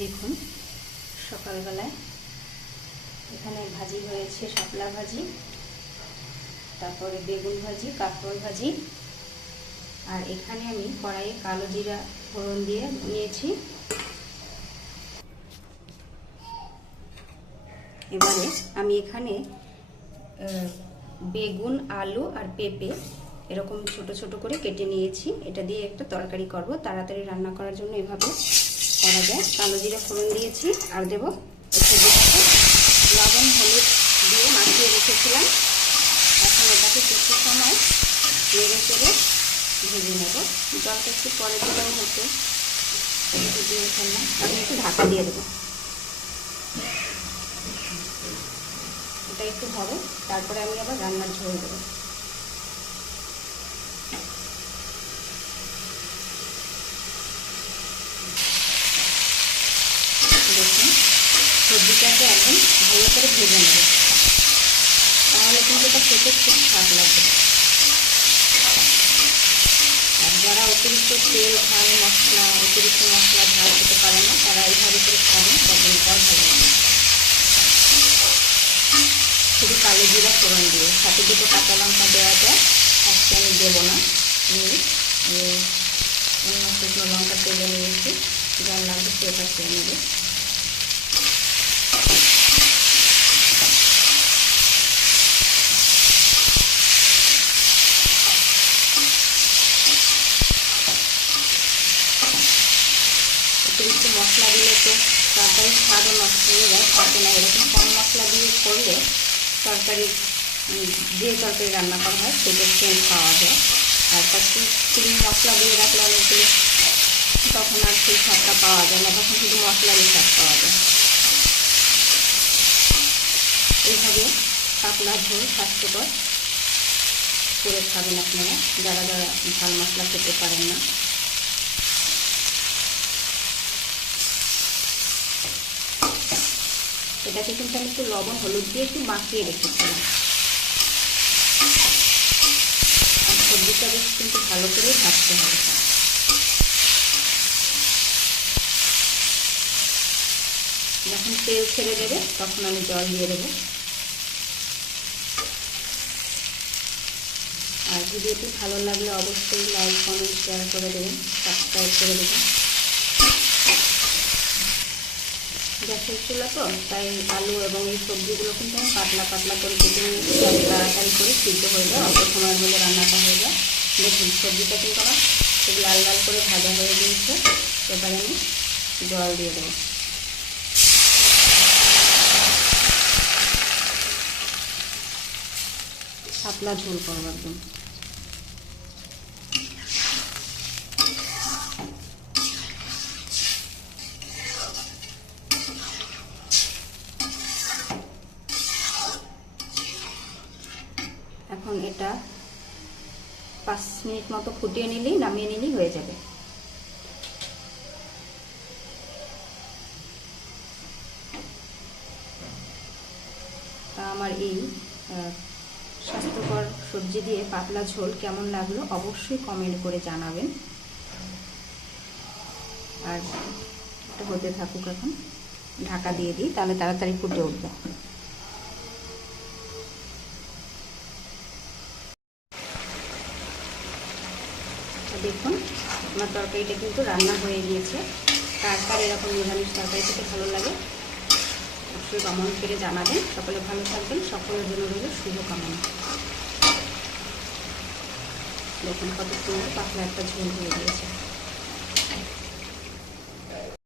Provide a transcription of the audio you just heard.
দেখুন সকালবেলায় এখানে ভাজি হয়েছে, শাপলা ভাজি, তারপরে বেগুন ভাজি, কাঁকরোল ভাজি। আর এখানে আমি কড়াইয়ে কালো জিরা ফোড়ন দিয়ে নিয়েছি। এবারে আমি এখানে বেগুন, আলু আর পেঁপে এরকম ছোট ছোট করে কেটে নিয়েছি। এটা দিয়ে একটা তরকারি করব, তাড়াতাড়ি রান্না করার জন্য এভাবে করা যায়। কালো জিরা ফোড়ন দিয়েছি আর দেবো সবজিটাকে লবণ হলুদ দিয়ে মাখিয়ে রেখেছিলাম। এখন এটাকে কিছু সময় নেড়ে চেড়ে ভেজে নেব। জলটা একটু পরে দিলেও হতো, দিয়ে ফেললাম। আমি একটু ঢাকা দিয়ে দেবো, এটা একটু হবে, তারপরে আমি আবার রান্নার ঝোল দেবো। দেখুন সবজিটাকে একদম ভালো করে ভেজে নেব, তাহলে কিন্তু এটা খেতে খুব স্বাদ লাগবে। আর যারা অতিরিক্ত তেল, ঝাল, অতিরিক্ত মশলা ঝাল খেতে পারে না, তারা এইভাবে করে খাবেন, তখন এটাও ভালো লাগে। শুধু কালো জিরা ফোড়ন দিয়ে, সাথে দুটো কাঁচা লঙ্কা দেওয়া যায়, আজকে আমি দেবো না। অন্য শুকনো লঙ্কা তেলে নিয়েছি, যার লাগবে সেটা খেয়ে নেবে। অতিরিক্ত মশলা দিলে তো তরকারির স্বাদও নষ্ট হয়ে যায়, থাকে না। এরকম কম মশলা দিয়ে করলে তরকারি, যে তরকারি রান্না করা হয় সেটার সেন্ট পাওয়া যায়। আর তাকে শুধু মশলা দিয়ে রাখলে অনেকগুলো, তখন আর সেই স্বাদটা পাওয়া যায় না, তখন শুধু মশলারই স্বাদ পাওয়া যায়। এইভাবে পাতলা ঝোল স্বাস্থ্যকর করে খাবেন আপনারা, যারা যারা ঝাল মশলা খেতে পারেন না। এটাকে কিন্তু আমি একটু লবণ হলুদ দিয়ে একটু মাখিয়ে রেখেছিলাম। আর সবজিটা বেশ কিন্তু ভালো করে ভাজতে হবে। যখন তেল ছেড়ে দেবে তখন আমি জল দিয়ে দেবো। আর ভিডিওটি ভালো লাগলে অবশ্যই লাইক, কমেন্ট, শেয়ার করে দেবেন, সাবস্ক্রাইব করে দেবেন। গ্যাসের চুলা তো, তাই আলু এবং এই সবজিগুলো কিন্তু আমি পাতলা পাতলা করে কেটে নিয়েছি, যাতে তাড়াতাড়ি করে সিদ্ধ হয়ে যায়, অল্প সময়ের মধ্যে রান্নাটা হয়ে যায়। দেখুন সবজিটা কিন্তু আমার খুব লাল লাল করে ভাজা হয়ে গিয়েছে। এবারে আমি জল দিয়ে দেবো। পাতলা ঝোল করবো একদম। এখন এটা 5 মিনিট মতো ফুটিয়ে নিলেই, নামিয়ে নিলেই হয়ে যাবে। তা আমার এই স্বাস্থ্যকর সবজি দিয়ে পাতলা ঝোল কেমন লাগলো অবশ্যই কমেন্ট করে জানাবেন। আর এটা হতে থাকুক, এখন ঢাকা দিয়ে দিই, তাহলে তাড়াতাড়ি ফুটে উঠবে। দেখুন আমার তরকারিটা কিন্তু রান্না হয়ে গিয়েছে। কার কার এরকম নিরামিষ তরকারি খেতে ভালো লাগে অবশ্যই কমেন্ট করে জানাবেন। সকলে ভালো থাকবেন, সকলের জন্য রইল শুভকামনা। দেখুন কত সুন্দর পাতলা একটা ঝোল হয়ে গিয়েছে।